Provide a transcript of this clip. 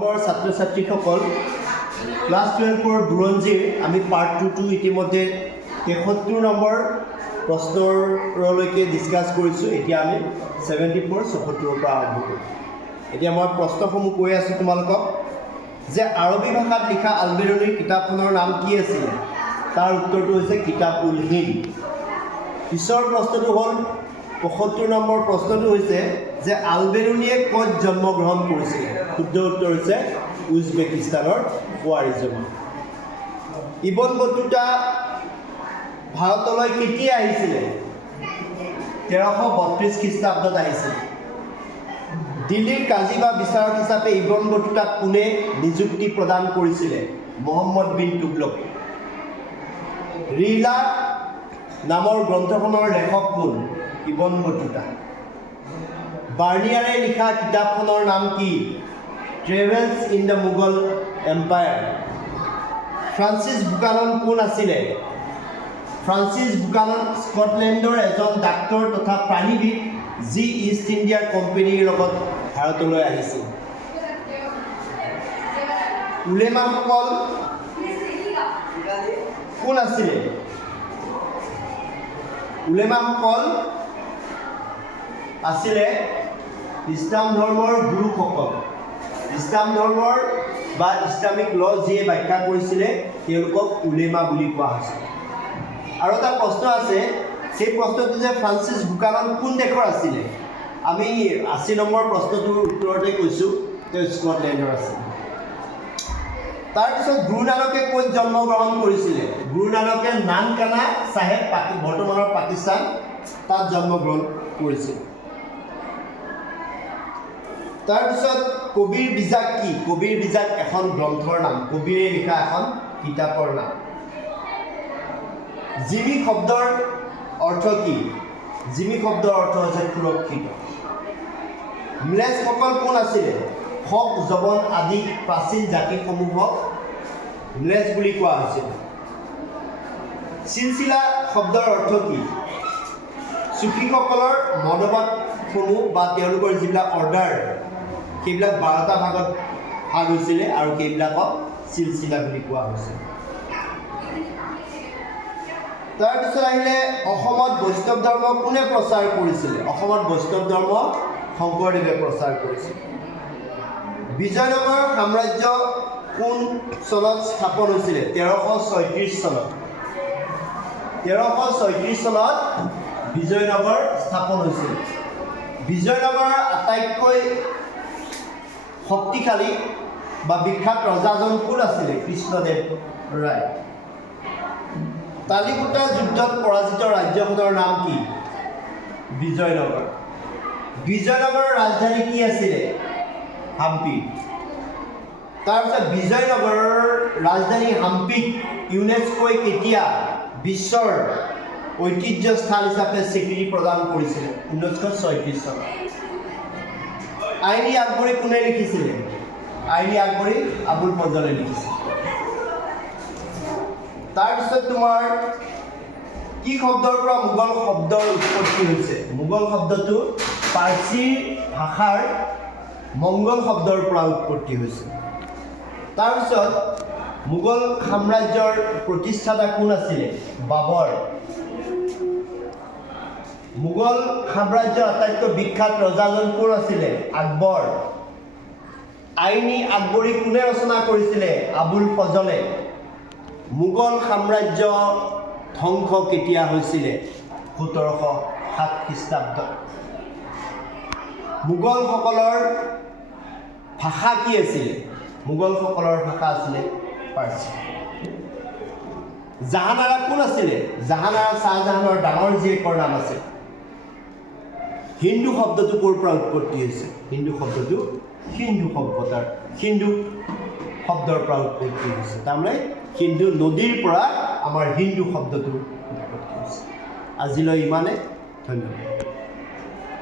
মোৰ ছাত্ৰ ছাত্ৰীসকল ক্লাছ 12 বুৰঞ্জীৰ আমি পাৰ্ট 2 ইতিমধ্যে 73 নম্বৰ প্ৰশ্নলৈকে ডিছকাছ কৰিছোঁ। এতিয়া আমি 74 74 পৰা আৰম্ভ কৰিম। এতিয়া মই প্ৰশ্নসমূহ কৈ আছোঁ তোমালোকক যে আৰবী ভাষাত লিখা আল-বেৰুনীৰ কিতাপখনৰ নাম কি আছিল? তাৰ উত্তৰটো হৈছে কিতাব উল হিন্দ। পিছৰ প্ৰশ্নটো হ'ল 75 নম্বৰ প্ৰশ্নটো হৈছে যে আল-বেৰুনীয়ে ক'ত জন্মগ্ৰহণ কৰিছিল? শুদ্ধ উত্তৰ হৈছে উজবেকিস্তানৰ খোৱাৰিজমত। ইবন বতুতা ভাৰতলৈ কেতিয়া আহিছিলে? 1332 খ্ৰীষ্টাব্দত আহিছিল। দিল্লীৰ কাজী বা বিচাৰক হিচাপে ইবন বতুতাক কোনে নিযুক্তি প্ৰদান কৰিছিলে? মহম্মদ বিন তুগলকে। ৰিলা নামৰ গ্ৰন্থখনৰ লেখক কোন? Ibn Battuta. বাৰ্নিয়াৰে লিখা কিতাপখনৰ নাম কি? Travels in the Mogul empire. Francis Buchanan কোন আছিলে? ফ্ৰান্সিছ বুকানন স্কটলেণ্ডৰ এজন ডাক্তৰ তথা প্ৰাণীবিদ যি ইষ্ট ইণ্ডিয়া কোম্পানীৰ লগত ভাৰতলৈ আহিছিল। উলেমাসকল কোন আছিলে? উলেমাসকল আছিলে ইছলাম ধৰ্মৰ গুৰুসকল। ইছলাম ধৰ্মৰ বা ইছলামিক ল যিয়ে ব্যাখ্যা কৰিছিলে তেওঁলোকক উলেমা বুলি কোৱা হৈছিল। আৰু এটা প্ৰশ্ন আছে, সেই প্ৰশ্নটো যে ফ্ৰান্সিছ বুকানন কোন দেশৰ আছিলে? আমি 80 নম্বৰ প্ৰশ্নটোৰ উত্তৰতে কৈছোঁ তেওঁ স্কটলেণ্ডৰ আছিল। তাৰপিছত গুৰু নানকে ক'ত জন্মগ্ৰহণ কৰিছিলে? গুৰু নানকে নানকানা চাহেব বৰ্তমানৰ পাকিস্তান তাত জন্মগ্ৰহণ কৰিছিল। তাৰপিছত কবিৰ বিজাক কি? কবিৰ বিজাক এখন গ্ৰন্থৰ নাম, কবিৰে লিখা এখন কিতাপৰ নাম। জিমি শব্দৰ অৰ্থ কি? জিমি শব্দৰ অৰ্থ হৈছে সুৰক্ষিত। ম্লেছসকল কোন আছিলে? শক জবন আদি প্ৰাচীন জাতিসমূহক ম্লেছ বুলি কোৱা হৈছিল। চিলচিলা শব্দৰ অৰ্থ কি? চুফীসকলৰ মতবাদসমূহ বা তেওঁলোকৰ যিবিলাক অৰ্ডাৰ সেইবিলাক 12টা ভাগত ভাগ হৈছিলে আৰু সেইবিলাকক চিলচিলা বুলি কোৱা হৈছিল। তাৰপিছত আহিলে অসমত বৈষ্ণৱ ধৰ্ম কোনে প্ৰচাৰ কৰিছিলে? অসমত বৈষ্ণৱ ধৰ্ম শংকৰদেৱে প্ৰচাৰ কৰিছিল। বিজয়নগৰ সাম্ৰাজ্য কোন চনত স্থাপন হৈছিলে? 1336 চনত। 1336 চনত বিজয়নগৰ স্থাপন হৈছিল। বিজয়নগৰৰ আটাইতকৈ শক্তিশালী বা বিখ্যাত ৰজাজন কোন আছিলে? কৃষ্ণদেৱ ৰায়। তালিকোটা যুদ্ধত পৰাজিত ৰাজ্যখনৰ নাম কি? বিজয়নগৰ। বিজয়নগৰৰ ৰাজধানী কি আছিলে? হাম্পি। তাৰপিছত বিজয়নগৰৰ ৰাজধানী হাম্পিক ইউনেস্কোই কেতিয়া বিশ্বৰ ঐতিহ্য স্থান হিচাপে স্বীকৃতি প্ৰদান কৰিছিলে? 1936 চনত। আইন-ই আকবৰী কোনে লিখিছিলে? আইন-ই আকবৰী আবুল ফজলে লিখিছিলে। তাৰপিছত তোমাৰ কি শব্দৰ পৰা মোগল শব্দৰ উৎপত্তি হৈছে? মোগল শব্দটো পাৰ্চী ভাষাৰ মংগল শব্দৰ পৰা উৎপত্তি হৈছে। তাৰপিছত মোগল সাম্ৰাজ্যৰ প্ৰতিষ্ঠাতা কোন আছিলে? বাবৰ। মোগল সাম্ৰাজ্যৰ আটাইতকৈ বিখ্যাত ৰজাজন কোন আছিলে? আকবৰ। আইন-ই আকবৰী কোনে ৰচনা কৰিছিলে? আবুল ফজলে। মোগল সাম্ৰাজ্য ধ্বংস কেতিয়া হৈছিলে? 1707 খ্ৰীষ্টাব্দত। মোগলসকলৰ ভাষা কি আছিলে? মোগলসকলৰ ভাষা আছিলে পাৰ্চী। জাহানাৰা কোন আছিলে? জাহানাৰা শ্বাহজাহানৰ ডাঙৰ জীয়েকৰ নাম আছে। হিন্দু শব্দটো ক'ৰ পৰা উৎপত্তি হৈছে? হিন্দু শব্দটো সিন্ধু সভ্যতাৰ সিন্ধু শব্দৰ পৰা উৎপত্তি হৈছে। তাৰমানে সিন্ধু নদীৰ পৰা আমাৰ হিন্দু শব্দটো উৎপত্তি হৈছে। আজিলৈ ইমানে, ধন্যবাদ।